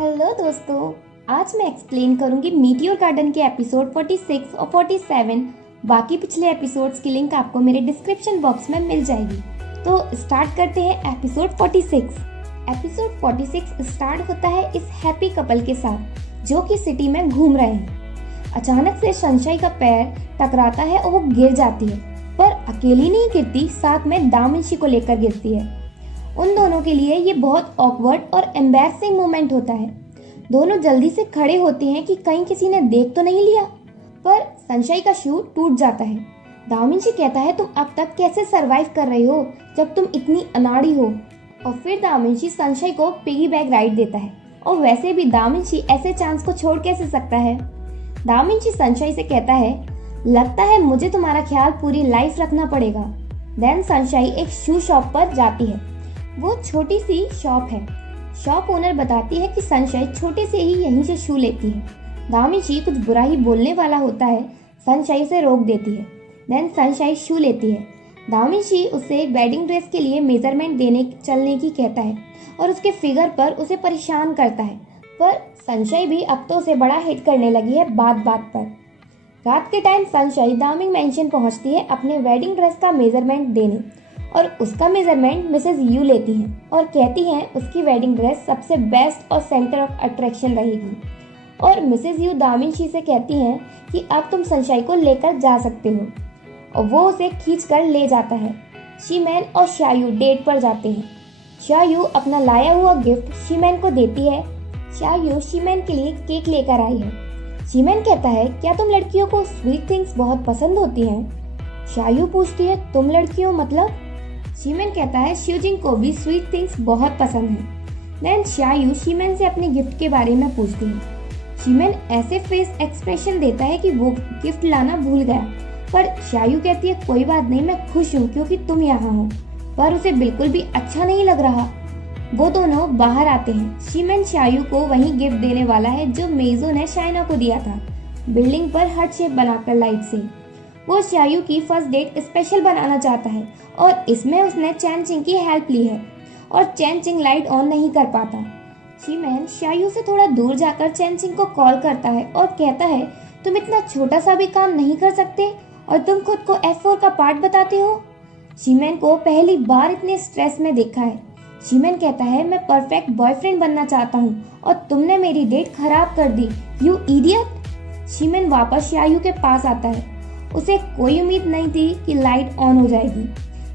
Hello दोस्तों, आज मैं एक्सप्लेन करूंगी मीटियोर गार्डन के एपिसोड 46 और 47। बाकी पिछले एपिसोड्स की लिंक आपको मेरे डिस्क्रिप्शन बॉक्स में मिल जाएगी। तो स्टार्ट करते हैं एपिसोड 46। एपिसोड 46 स्टार्ट होता है इस हैप्पी कपल के साथ जो कि सिटी में घूम रहे हैं। अचानक से सनशाइन का पैर टकराता है और वो गिर जाती है, पर अकेली नहीं गिरती, साथ में दामिंशी को लेकर गिरती है। उन दोनों के लिए ये बहुत ऑकवर्ड और एम्बैरसिंग मोमेंट होता है। दोनों जल्दी से खड़े होते हैं कि कहीं किसी ने देख तो नहीं लिया, पर सनशाइन का शू टूट जाता है। दामिंशी कहता है, तुम अब तक कैसे सरवाइव कर रही हो जब तुम इतनी अनाड़ी हो। और फिर दामिंशी सनशाइन को पिगी बैग राइड देता है, और वैसे भी दामिंशी ऐसे चांस को छोड़ कैसे सकता है। दामिंशी सनशाइन से कहता है, लगता है मुझे तुम्हारा ख्याल पूरी लाइफ रखना पड़ेगा। देन सनशाइन एक शू शॉप पर जाती है। वो छोटी सी शॉप है। शॉप ओनर बताती है कि सनशाइन छोटे से ही यहीं से शू लेती है। दामिंशी कुछ बुरा ही बोलने वाला होता है, सनशाइन से रोक देती है। देन सनशाइन शू लेती है। दामिंशी उसे वेडिंग ड्रेस के लिए मेजरमेंट देने चलने की कहता है और उसके फिगर पर उसे परेशान करता है, पर सनशाइन भी अब तो उसे बड़ा हिट करने लगी है बात बात पर। रात के टाइम सनशाइन दामिंग मेंशन पहुंचती है अपने वेडिंग ड्रेस का मेजरमेंट देने, और उसका मेजरमेंट मिसेस यू लेती हैं और कहती हैं उसकी वेडिंग ड्रेस सबसे बेस्ट और सेंटर ऑफ अट्रैक्शन रहेगी। और मिसेस यू दामिंशी से कहती हैं कि अब तुम सनशाइन को लेकर जा सकते हो, और वो उसे खींचकर ले जाता है। शीमैन और शायू डेट पर जाते हैं। शायू अपना लाया हुआ गिफ्ट शीमैन को देती है। शायू शीमैन के लिए केक लेकर आई है। शीमैन कहता है, क्या तुम लड़कियों को स्वीट थिंग्स बहुत पसंद होती हैं? शायू पूछती है, तुम लड़कियों मतलब? शीमैन कहता है, श्यूजिंग को भी स्वीट थिंग्स बहुत पसंद हैं। देन शायू शीमैन से अपने गिफ्ट के बारे में पूछती है। शीमैन ऐसे फेस एक्सप्रेशन देता है कि वो गिफ्ट लाना भूल गया, पर शायू कहती है, कोई बात नहीं, मैं खुश हूँ क्योंकि तुम यहाँ हो। पर उसे बिल्कुल भी अच्छा नहीं लग रहा। वो दोनों बाहर आते हैं। शीमैन शायू को वही गिफ्ट देने वाला है जो मेजो ने शाइना को दिया था, बिल्डिंग पर हार्ट शेप बनाकर लाइट से। वो शायू की फर्स्ट डेट स्पेशल बनाना चाहता है, और इसमें उसने चैन चिंग की हेल्प ली है, और चैन चिंग लाइट ऑन नहीं कर पाता। शीमैन शायू से थोड़ा दूर जाकर चैन चिंग को कॉल करता है और कहता है, तुम इतना छोटा सा भी काम नहीं कर सकते और तुम खुद को F4 का पार्ट बताते हो। शीमैन को पहली बार इतने स्ट्रेस में देखा है। शीमैन कहता है, मैं परफेक्ट बॉयफ्रेंड बनना चाहता हूँ और तुमने मेरी डेट खराब कर दी, यू इडियट। शीमैन वापस शायू के पास आता है। उसे कोई उम्मीद नहीं थी कि लाइट ऑन हो जाएगी।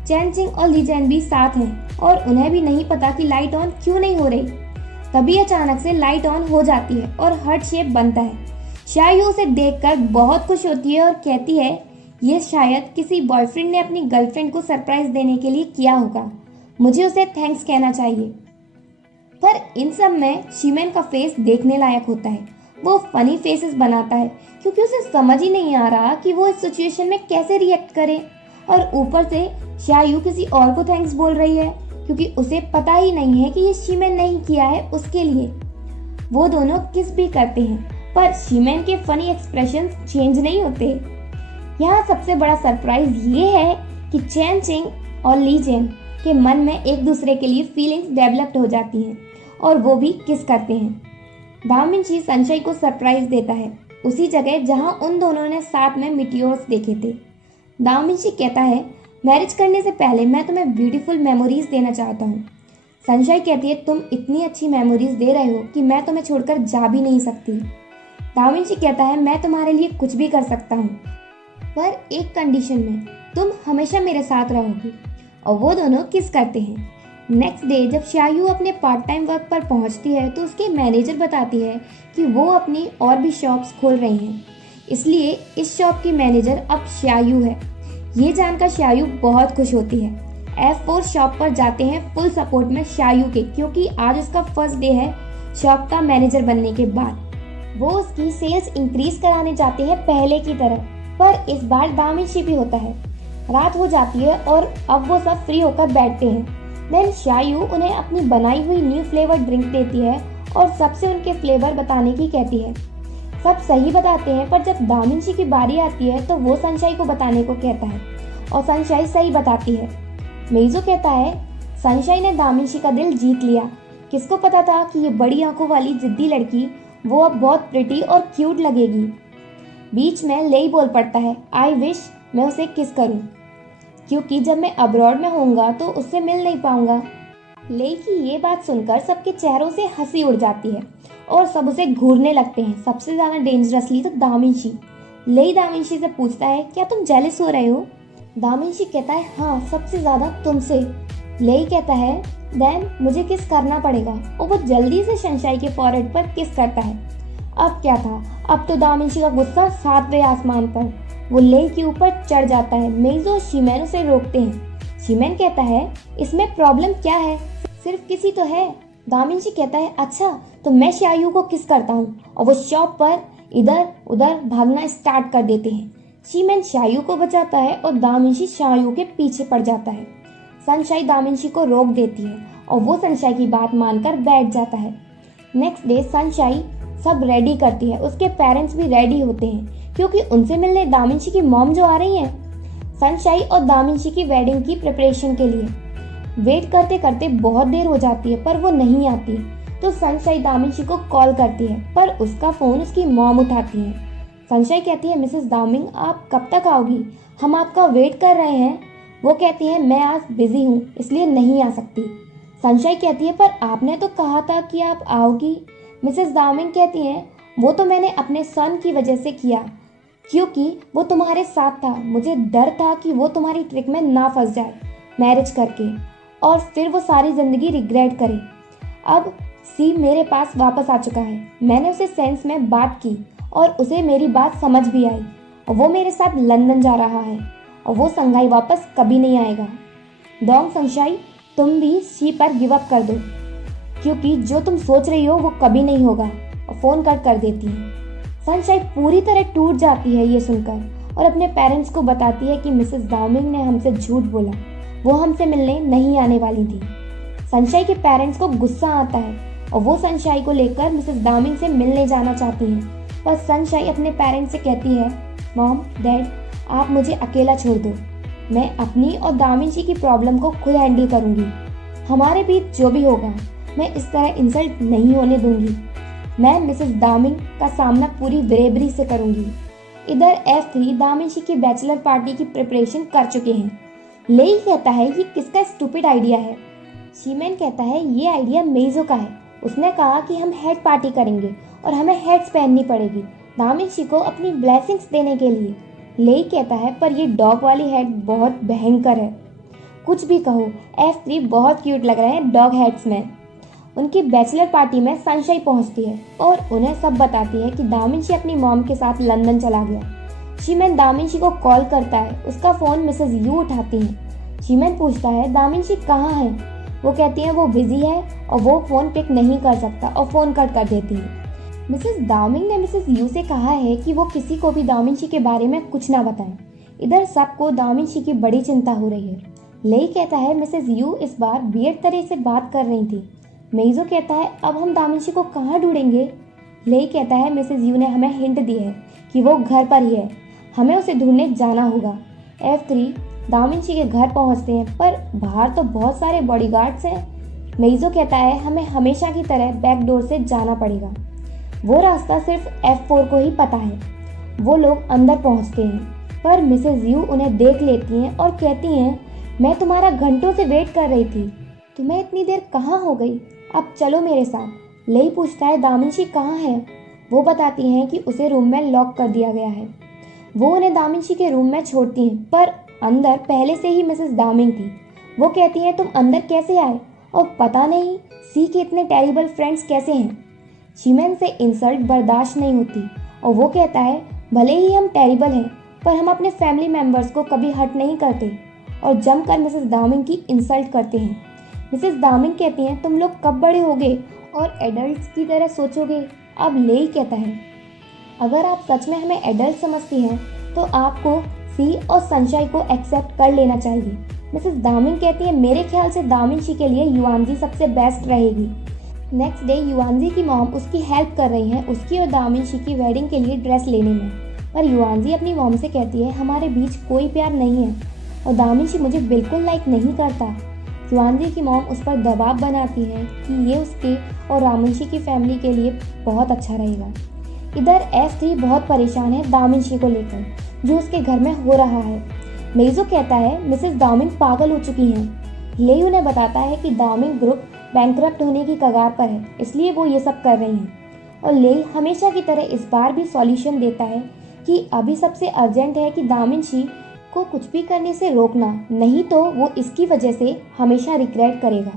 चैन चिंग और लीजेन भी साथ हैं और उन्हें भी नहीं पता कि लाइट ऑन क्यों नहीं हो रही। तभी अचानक से लाइट ऑन हो जाती है और हार्ट शेप बनता है। शायू उसे देखकर बहुत खुश होती है और कहती है, ये शायद किसी बॉयफ्रेंड ने अपनी गर्लफ्रेंड को सरप्राइज देने के लिए किया होगा, मुझे उसे थैंक्स कहना चाहिए। पर इन सब में शीमैन का फेस देखने लायक होता है। वो फनी फेसेस बनाता है क्योंकि उसे समझ ही नहीं आ रहा कि वो इस सिचुएशन में कैसे रिएक्ट करे, और ऊपर से शायू किसी और को थैंक्स बोल रही है क्योंकि उसे पता ही नहीं है कि ये शीमैन नहीं किया है उसके लिए। वो दोनों किस भी करते हैं, पर शीमैन के फनी एक्सप्रेशन चेंज नहीं होते। यहाँ सबसे बड़ा सरप्राइज ये है कि चैन चिंग और लीजेन के मन में एक दूसरे के लिए फीलिंग्स डेवलप्ड हो जाती हैं और वो भी किस करते हैं। दामिंशी सनशाइन को सरप्राइज देता है उसी जगह जहाँ उन दोनों ने साथ में मीटियोर्स देखे थे। दामिंशी कहता है, मैरिज करने से पहले मैं तुम्हें ब्यूटीफुल मेमोरीज देना चाहता हूँ। सनशाइन कहती है, तुम इतनी अच्छी मेमोरीज दे रहे हो कि मैं तुम्हें छोड़कर जा भी नहीं सकती। दामिंशी कहता है, मैं तुम्हारे लिए कुछ भी कर सकता हूँ, पर एक कंडीशन में, तुम हमेशा मेरे साथ रहोगी। और वो दोनों किस करते हैं। नेक्स्ट डे जब शायू अपने पार्ट टाइम वर्क पर पहुंचती है तो उसके मैनेजर बताती है कि वो अपनी और भी शॉप्स खोल रही हैं, इसलिए इस शॉप की मैनेजर अब शायू है। ये जानकर शायू बहुत खुश होती है। F4 शॉप पर जाते हैं फुल सपोर्ट में शायू के, क्योंकि आज उसका फर्स्ट डे है शॉप का मैनेजर बनने के बाद। वो उसकी सेल्स इंक्रीज कराने चाहते हैं पहले की तरह, पर इस बार दामिंशी भी होता है। रात हो जाती है और अब वो सब फ्री होकर बैठते हैं। देन शायू उन्हें अपनी बनाई हुई न्यू फ्लेवर ड्रिंक देती है और सबसे उनके फ्लेवर बताने की कहती है। सब सही बताते हैं, पर जब दामिंशी की बारी आती है तो वो सनशाइन को बताने को कहता है और सनशाइन सही बताती है। मेजो कहता है, सनशाइन ने दामिंशी का दिल जीत लिया किसको पता था कि ये बड़ी आंखों वाली जिद्दी लड़की वो अब बहुत प्रिटी और क्यूट लगेगी। बीच में लेई बोल पड़ता है, आई विश मैं उसे किस करूं, क्योंकि जब मैं अब्रॉड में होऊंगा तो उससे मिल नहीं पाऊंगा। लेई की ये बात सुनकर सबके चेहरों से हंसी उड़ जाती है और सब उसे घूरने लगते हैं, सबसे ज्यादा डेंजरसली तो दामिंशी। लेई दामिंशी से पूछता है, क्या तुम जेलस हो रहे हो? दामिंशी कहता है, हाँ सबसे ज्यादा तुमसे। लेई कहता है, देन मुझे किस करना पड़ेगा, और वो जल्दी से सनशाइन के फॉरहेड पर किस करता है। अब क्या था, अब तो दामिंशी का गुस्सा 7वें आसमान पर। वो लेई के ऊपर चढ़ जाता है। मेइज़ो और शिमेन उसे रोकते हैं। शिमेन कहता है, इसमें प्रॉब्लम क्या है, सिर्फ किसी तो है। दामिंशी कहता है, अच्छा तो मैं शायू को किस करता हूँ, और वो शॉप पर इधर उधर भागना स्टार्ट कर देते हैं। शिमेन शायू को बचाता है और दामिंशी शायू के पीछे पड़ जाता है। सनशाइन दामिंशी को रोक देती है और वो सनशाइन की बात मानकर बैठ जाता है। नेक्स्ट डे सनशाइन सब रेडी करती है, उसके पेरेंट्स भी रेडी होते हैं क्योंकि उनसे मिलने दामिंशी की मॉम जो आ रही हैं। सनशाइन और दामिंशी की वेडिंग की प्रिपरेशन के लिए वेट करते करते बहुत देर हो जाती है, पर वो नहीं आती। तो सनशाइन दामिंशी को कॉल करती है, पर उसका फोन उसकी मॉम उठाती है। सनशाइन कहती है, मिसेस दामिंग आप कब तक आओगी, हम आपका वेट कर रहे हैं। वो कहती है, मैं आज बिजी हूँ इसलिए नहीं आ सकती। सनशाइन कहती है, पर आपने तो कहा था कि आप आओगी। मिसेस दामिंग कहती हैं, वो तो मैंने अपने सन की वजह से किया, क्योंकि वो तुम्हारे साथ था। मुझे डर था कि वो तुम्हारी ट्रिक में ना फंस जाए मैरिज करके और फिर वो सारी जिंदगी रिग्रेट करे। अब सी मेरे पास वापस आ चुका है। मैंने उसे सेंस में बात की और उसे मेरी बात समझ भी आई और वो मेरे साथ लंदन जा रहा है और वो संघाई वापस कभी नहीं आएगा। डोंग सनशाइन तुम भी सी पर गिव अप कर दो, क्योंकि जो तुम सोच रही हो वो कभी नहीं होगा, और फोन कट कर देती है। सनशाइन पूरी तरह टूट जाती है ये सुनकर और अपने पेरेंट्स को बताती है कि मिसेस दामिंग ने हमसे झूठ बोला, वो हमसे मिलने नहीं आने वाली थी। सनशाइन के पेरेंट्स को गुस्सा आता है और वो सनशाइन को लेकर मिसेस दामिंग से मिलने जाना चाहती हैं, पर सनशाइन अपने पेरेंट्स से कहती है, मॉम डैड आप मुझे अकेला छोड़ दो, मैं अपनी और दामिंशी की प्रॉब्लम को खुद हैंडल करूंगी। हमारे बीच जो भी होगा मैं इस तरह इंसल्ट नहीं होने दूंगी। मैं मिसेस दामिंग का सामना पूरी ब्रेवरी से करूंगी। इधर F3 दामिंशी की बैचलर पार्टी की प्रिपरेशन कर चुके हैं। लेई कहता है ये किसका स्टूपिड आइडिया है। शिमेन कहता है ये आइडिया मेइज़ो का है, उसने कहा कि हम हेड पार्टी करेंगे और हमें हेड्स पहननी पड़ेगी दामिंशी को अपनी ब्लेसिंग्स देने के लिए। लेई कहता है पर ये डॉग वाली हेड बहुत भयंकर है। कुछ भी कहो F3 बहुत क्यूट लग रहे हैं डॉग हेड्स में। उनकी बैचलर पार्टी में सनशाइन पहुंचती है और उन्हें सब बताती है कि दामिंशी अपनी मॉम के साथ लंदन चला गया। शिमेन दामिंशी को कॉल करता है, उसका फोन मिसेस यू उठाती हैं। शिमेन पूछता है दामिंशी कहाँ है। वो कहती है वो बिजी है और वो फोन पिक नहीं कर सकता और फोन कट कर देती है। मिसेस दामिंग ने मिसेस यू से कहा है कि वो किसी को भी दामिंशी के बारे में कुछ ना बताएं। इधर सबको दामिंशी की बड़ी चिंता हो रही है। लेई कहता है मिसेस यू इस बार वियर्ड तरह से बात कर रही थी। मेइज़ो कहता है अब हम दामिंशी को कहाँ ढूंढेंगे। लेई कहता है मिसेस यू ने हमें हिंट दी है कि वो घर पर ही है, हमें उसे ढूंढने जाना होगा। F3 दामिंशी के घर पहुंचते हैं, पर बाहर तो बहुत सारे बॉडीगार्ड्स हैं। मेइज़ो कहता है हमें हमेशा की तरह बैक डोर से जाना पड़ेगा, वो रास्ता सिर्फ F4 को ही पता है। वो लोग अंदर पहुंचते हैं, पर मिसेस यू उन्हें देख लेती हैं और कहती हैं मैं तुम्हारा घंटों से वेट कर रही थी, तुम्हें इतनी देर कहाँ हो गई, अब चलो मेरे साथ। लेई पूछता है दामिंशी कहाँ है। वो बताती हैं कि उसे रूम में लॉक कर दिया गया है। वो उन्हें दामिंशी के रूम में छोड़ती हैं, पर अंदर पहले से ही मिसेस दामिंग थी। वो कहती हैं तुम अंदर कैसे आए, और पता नहीं सी के इतने टेरिबल फ्रेंड्स कैसे हैं। शिमेन से इंसल्ट बर्दाश्त नहीं होती और वो कहता है भले ही हम टेरिबल हैं, पर हम अपने फैमिली मेम्बर्स को कभी हर्ट नहीं करते, और जमकर मिसेस दामिंग की इंसल्ट करते हैं। मिसेस दामिंग कहती हैं तुम लोग कब बड़े होगे और एडल्ट्स की तरह सोचोगे। अब लेई कहता है अगर आप सच में हमें एडल्ट समझती हैं तो आपको सी और सनशाइन को एक्सेप्ट कर लेना चाहिए। मिसेस दामिंग कहती है मेरे ख्याल से दामिंशी के लिए युआनजी सबसे बेस्ट रहेगी। नेक्स्ट डे युआनजी की मॉम उसकी हेल्प कर रही हैं उसकी और दामिंशी की वेडिंग के लिए ड्रेस लेने में, पर युआनजी अपनी मॉम से कहती है हमारे बीच कोई प्यार नहीं है और दामिंशी मुझे बिल्कुल लाइक नहीं करता, युआनजी की मॉम उस पर दबाव बनाती है कि ये उसके और रामनशी की फैमिली के लिए बहुत अच्छा रहेगा। इधर F3 बहुत परेशान है दामिनशी को लेकर जो उसके घर में हो रहा है। मेइजो कहता है मिसेस दामिंग पागल हो चुकी हैं। लेई उन्हें बताता है कि दामिंग ग्रुप बैंकरप्ट होने की कगार पर है, इसलिए वो ये सब कर रही हैं। और लेई हमेशा की तरह इस बार भी सॉल्यूशन देता है कि अभी सबसे अर्जेंट है कि दामिनशी को कुछ भी करने से रोकना, नहीं तो वो इसकी वजह से हमेशा रिग्रेट करेगा।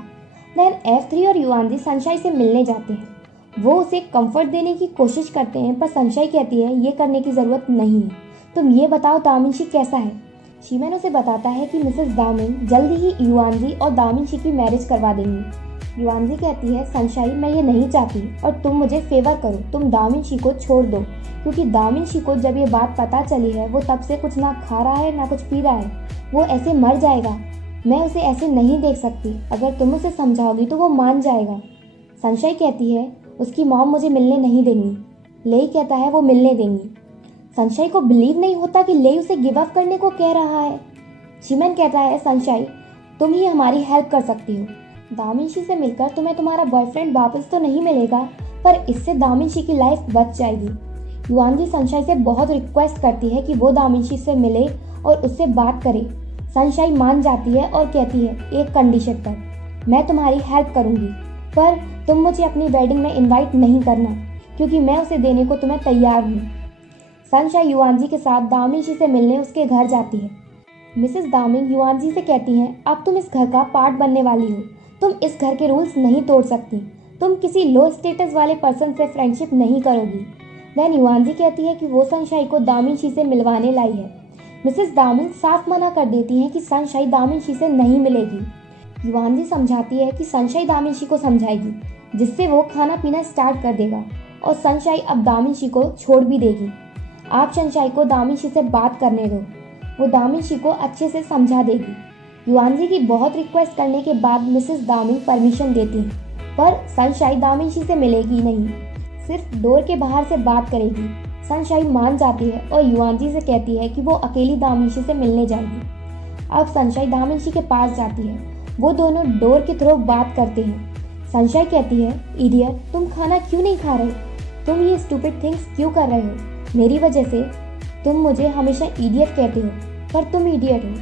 देन F3 और युआनजी सनशाई से मिलने जाते हैं। वो उसे कंफर्ट देने की कोशिश करते हैं, पर सनशाई कहती है ये करने की ज़रूरत नहीं है, तुम ये बताओ दामिनशी कैसा है। शीमैन उसे बताता है कि मिसेस दामिंग जल्दी ही युआनजी और दामिनशी की मैरिज करवा देंगी। युआनजी कहती है सनशाई मैं ये नहीं चाहती और तुम मुझे फेवर करो, तुम दामिनशी को छोड़ दो, क्योंकि दामिनशी को जब ये बात पता चली है वो तब से कुछ ना खा रहा है ना कुछ पी रहा है, वो ऐसे मर जाएगा। मैं उसे ऐसे नहीं देख सकती, अगर तुम उसे समझाओगी तो वो मान जाएगा। सनशाई कहती है उसकी मॉम मुझे मिलने नहीं देंगी। लेई कहता है वो मिलने देंगी। सनशाई को बिलीव नहीं होता कि लेई उसे गिव अप करने को कह रहा है। शीमैन कहता है सनशाई तुम ही हमारी हेल्प कर सकती हो, दामिनशी से मिलकर तुम्हें तुम्हारा बॉयफ्रेंड वापस तो नहीं मिलेगा, पर इससे दामिनशी की लाइफ बच जाएगी। युआनजी सनशाई से बहुत रिक्वेस्ट करती है कि वो दामिनशी से मिले और उससे बात करे। सनशाई मान जाती है और कहती है एक कंडीशन पर, मैं तुम्हारी हेल्प करूंगी, पर तुम मुझे अपनी वेडिंग में इनवाइट नहीं करना, क्योंकि मैं उसे देने को तुम्हें तैयार हूँ। सनशाई युआनजी के साथ दामिनशी से मिलने उसके घर जाती है। मिसेस दामिंग युआनजी से कहती हैं अब तुम इस घर का पार्ट बनने वाली हो, तुम इस घर के रूल्स नहीं तोड़ सकती, तुम किसी लो स्टेटस वाले पर्सन से फ्रेंडशिप नहीं करोगी। देन युआनजी कहती है कि वो सनशाई को दामिनशी से मिलवाने लाई है। मिसेस दामिंग साफ मना कर देती हैं कि सनशाई दामिनशी से नहीं मिलेगी। युआनजी समझाती है कि सनशाई दामिनशी को समझाएगी, जिससे वो खाना पीना स्टार्ट कर देगा और सनशाई अब दामिनशी को छोड़ भी देगी। आप सनशाई को दामिनशी से बात करने दो, वो दामिनशी को अच्छे से समझा देगी। युआनजी की बहुत रिक्वेस्ट करने के बाद मिसेस दामिंग परमिशन देती हैं, पर सनशाई दामिनशी से मिलेगी नहीं, सिर्फ डोर के बाहर से बात करेगी। सनशाई मान जाती है और युआनजी से कहती है कि वो अकेली दामिनशी से मिलने जाएगी। अब सनशाई दामिनशी के पास जाती है, वो दोनों डोर के थ्रू बात करते हैं। सनशाई कहती है इडियट तुम खाना क्यों नहीं खा रहे, तुम ये स्टूपिड थिंग्स क्यों कर रहे हो, मेरी वजह से तुम मुझे हमेशा इडियट कहते हो, पर तुम इडियट हो।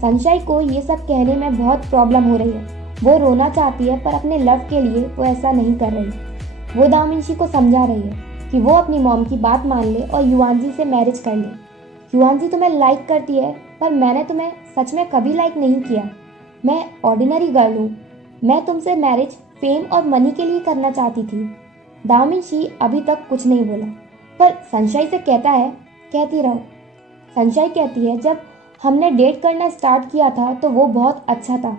सनशाई को ये सब कहने में बहुत प्रॉब्लम हो रही है, वो रोना चाहती है, पर अपने लव के लिए वो ऐसा नहीं कर रही। वो दामिनशी को समझा रही है कि वो अपनी मॉम की बात मान ले और युआनजी से मैरिज कर ले। युआनजी तुम्हें लाइक करती है, पर मैंने तुम्हें सच में कभी लाइक नहीं किया, मैं ऑर्डिनरी गर्ल हूँ, मैं तुमसे मैरिज फेम और मनी के लिए करना चाहती थी। दामिनशी अभी तक कुछ नहीं बोला, पर सनशाई से कहता है कहती रहो। सनशाई कहती है जब हमने डेट करना स्टार्ट किया था तो वो बहुत अच्छा था,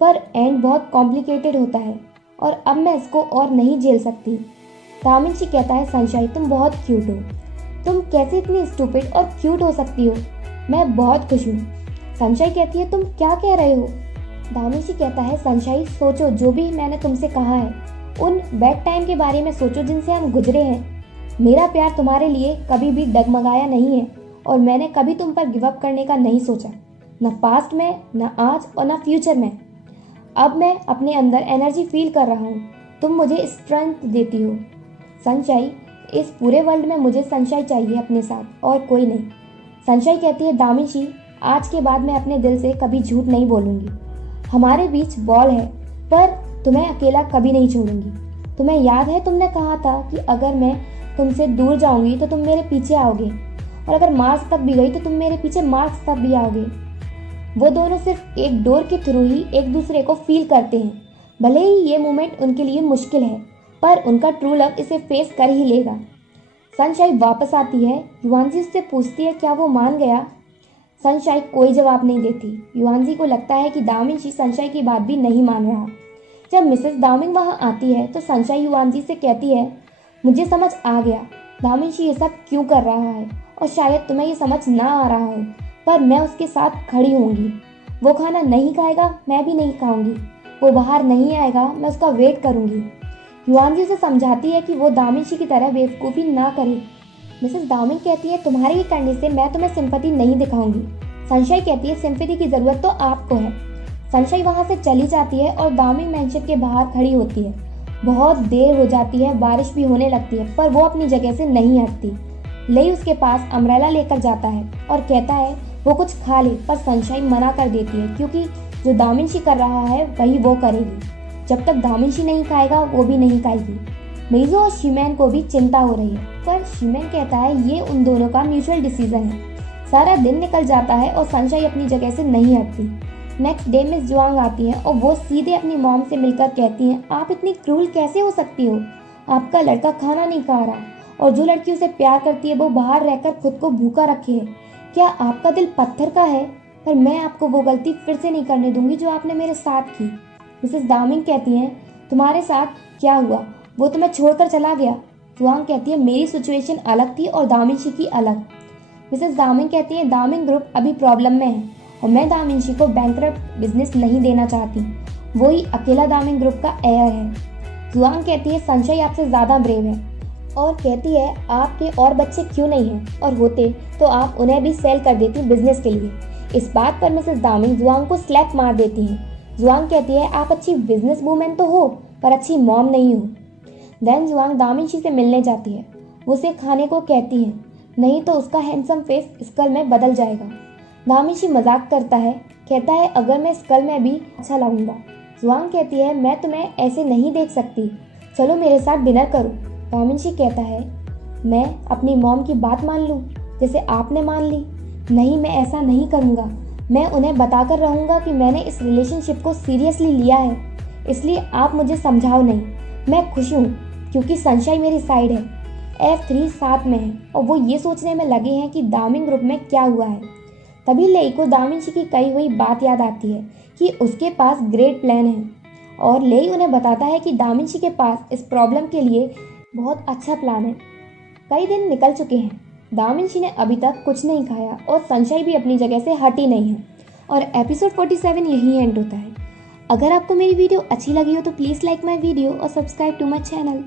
पर एंड बहुत कॉम्प्लिकेटेड होता है और अब मैं इसको और नहीं झेल सकती। दामिनशी कहता है सनशाई तुम बहुत क्यूट हो, तुम कैसे इतनी स्टूपिड और क्यूट हो सकती हो, मैं बहुत खुश हूँ। सनशाई कहती है तुम क्या कह रहे हो। दामिनशी कहता है सनशाई सोचो जो भी मैंने तुमसे कहा है, उन बैड टाइम के बारे में सोचो जिनसे हम गुजरे हैं। मेरा प्यार तुम्हारे लिए कभी भी डगमगाया नहीं है और मैंने कभी तुम पर गिव अप करने का नहीं सोचा, न पास्ट में, न आज और न फ्यूचर में। अब मैं अपने अंदर एनर्जी फील कर रहा हूँ, तुम मुझे स्ट्रेंथ देती हो। सनशाई इस पूरे वर्ल्ड में मुझे सनशाई चाहिए अपने साथ और कोई नहीं। सनशाई कहती है दामिनशी आज के बाद मैं अपने दिल से कभी झूठ नहीं बोलूँगी, हमारे बीच बॉल है, पर तुम्हें अकेला कभी नहीं छोड़ूंगी। तुम्हें याद है तुमने कहा था कि अगर मैं तुमसे दूर जाऊंगी तो तुम मेरे पीछे आओगे, और अगर मार्स तक भी गई तो तुम मेरे पीछे मार्स तक भी आओगे। वो दोनों सिर्फ एक डोर के थ्रू ही एक दूसरे को फील करते हैं, भले ही ये मोमेंट उनके लिए मुश्किल है, पर उनका ट्रू लव इसे फेस कर ही लेगा। सनशाई वापस आती है, युआनजी उससे पूछती है क्या वो मान गया। सनशाई कोई जवाब नहीं देती। युआनजी को लगता है कि दामिनशी सनशाई की बात भी नहीं मान रहा। जब मिसेस दामिंग वहाँ आती है तो सनशाई युआनजी से कहती है मुझे समझ आ गया दामिनशी ये सब क्यों कर रहा है, और शायद तुम्हें ये समझ ना आ रहा हो, पर मैं उसके साथ खड़ी होंगी। वो खाना नहीं खाएगा, मैं भी नहीं खाऊंगी, वो बाहर नहीं आएगा, मैं उसका वेट करूंगी। युआनजी उसे समझाती है कि वो दामिनशी की तरह बेवकूफ़ी ना करे। मिसेस दामिंग कहती है तुम्हारे ये करने से मैं तुम्हें सिंपैथी नहीं दिखाऊंगी। सनशाई कहती है सिंपैथी की ज़रूरत तो आपको है। सनशाइन वहाँ से चली जाती है और दामिन मेंशन के बाहर खड़ी होती है। बहुत देर हो जाती है, बारिश भी होने लगती है, पर वो अपनी जगह से नहीं हटती। लेई उसके पास अम्ब्रेला लेकर जाता है और कहता है वो कुछ खा ले, पर सनशाइन मना कर देती है क्योंकि जो दामिनशी कर रहा है वही वो करेगी। जब तक दामिनशी नहीं खाएगा वो भी नहीं खाएगी। मेइजो और शिमैन को भी चिंता हो रही है, पर शिमैन कहता है ये उन दोनों का म्यूचुअल डिसीजन है। सारा दिन निकल जाता है और सनशाइन अपनी जगह से नहीं हटती। नेक्स्ट डे मिस जुआंग आती हैं और वो सीधे अपनी मॉम से मिलकर कहती हैं आप इतनी क्रूल कैसे हो सकती हो, आपका लड़का खाना नहीं खा रहा और जो लड़की उसे प्यार करती है वो बाहर रहकर खुद को भूखा रखे है। क्या आपका दिल पत्थर का है? पर मैं आपको वो गलती फिर से नहीं करने दूंगी जो आपने मेरे साथ की। मिसेस दामिंग कहती हैं तुम्हारे साथ क्या हुआ, वो तुम्हें छोड़कर चला गया। जुआंग कहती है मेरी सिचुएशन अलग थी और दामिनशी की अलग। मिसेस दामिंग कहती है दामिंग ग्रुप अभी प्रॉब्लम में है और मैं दामिनशी को बैंकरप्ट बिजनेस नहीं देना चाहती। वो ही अकेला दामिंग ग्रुप का एयर है। जुआंग कहती है सनशाइन आपसे ज़्यादा ब्रेव है और कहती है आपके और बच्चे क्यों नहीं हैं, और होते तो आप उन्हें भी सेल कर देती बिजनेस के लिए। इस बात पर मिसेस दामिंग जुआंग को स्लैप मार देती हैं। जुआंग कहती है आप अच्छी बिजनेस वूमेन तो हो पर अच्छी मॉम नहीं हो। देन जुआंग दामिनशी से मिलने जाती है। वो उसे खाने को कहती है, नहीं तो उसका हैंडसम फेस स्कल में बदल जाएगा। दामिनशी मजाक करता है, कहता है अगर मैं स्कल में भी अच्छा लगूंगा। जुआंग कहती है मैं तुम्हें ऐसे नहीं देख सकती, चलो मेरे साथ डिनर करो। दामिनशी कहता है मैं अपनी मॉम की बात मान लूं जैसे आपने मान ली। नहीं, मैं ऐसा नहीं करूंगा। मैं उन्हें बताकर रहूंगा कि मैंने इस रिलेशनशिप को सीरियसली लिया है, इसलिए आप मुझे समझाओ नहीं। मैं खुश हूँ क्योंकि सनशाइन मेरी साइड है। F3 साथ में है और वो ये सोचने में लगे हैं कि दामिंग ग्रुप में क्या हुआ है। तभी लेई को दामिनशी की कही हुई बात याद आती है कि उसके पास ग्रेट प्लान है और लेई उन्हें बताता है कि दामिनशी के पास इस प्रॉब्लम के लिए बहुत अच्छा प्लान है। कई दिन निकल चुके हैं, दामिनशी ने अभी तक कुछ नहीं खाया और सनशाइन भी अपनी जगह से हटी नहीं है और एपिसोड 47 यही एंड होता है। अगर आपको मेरी वीडियो अच्छी लगी हो तो प्लीज़ लाइक माई वीडियो और सब्सक्राइब टू माई चैनल।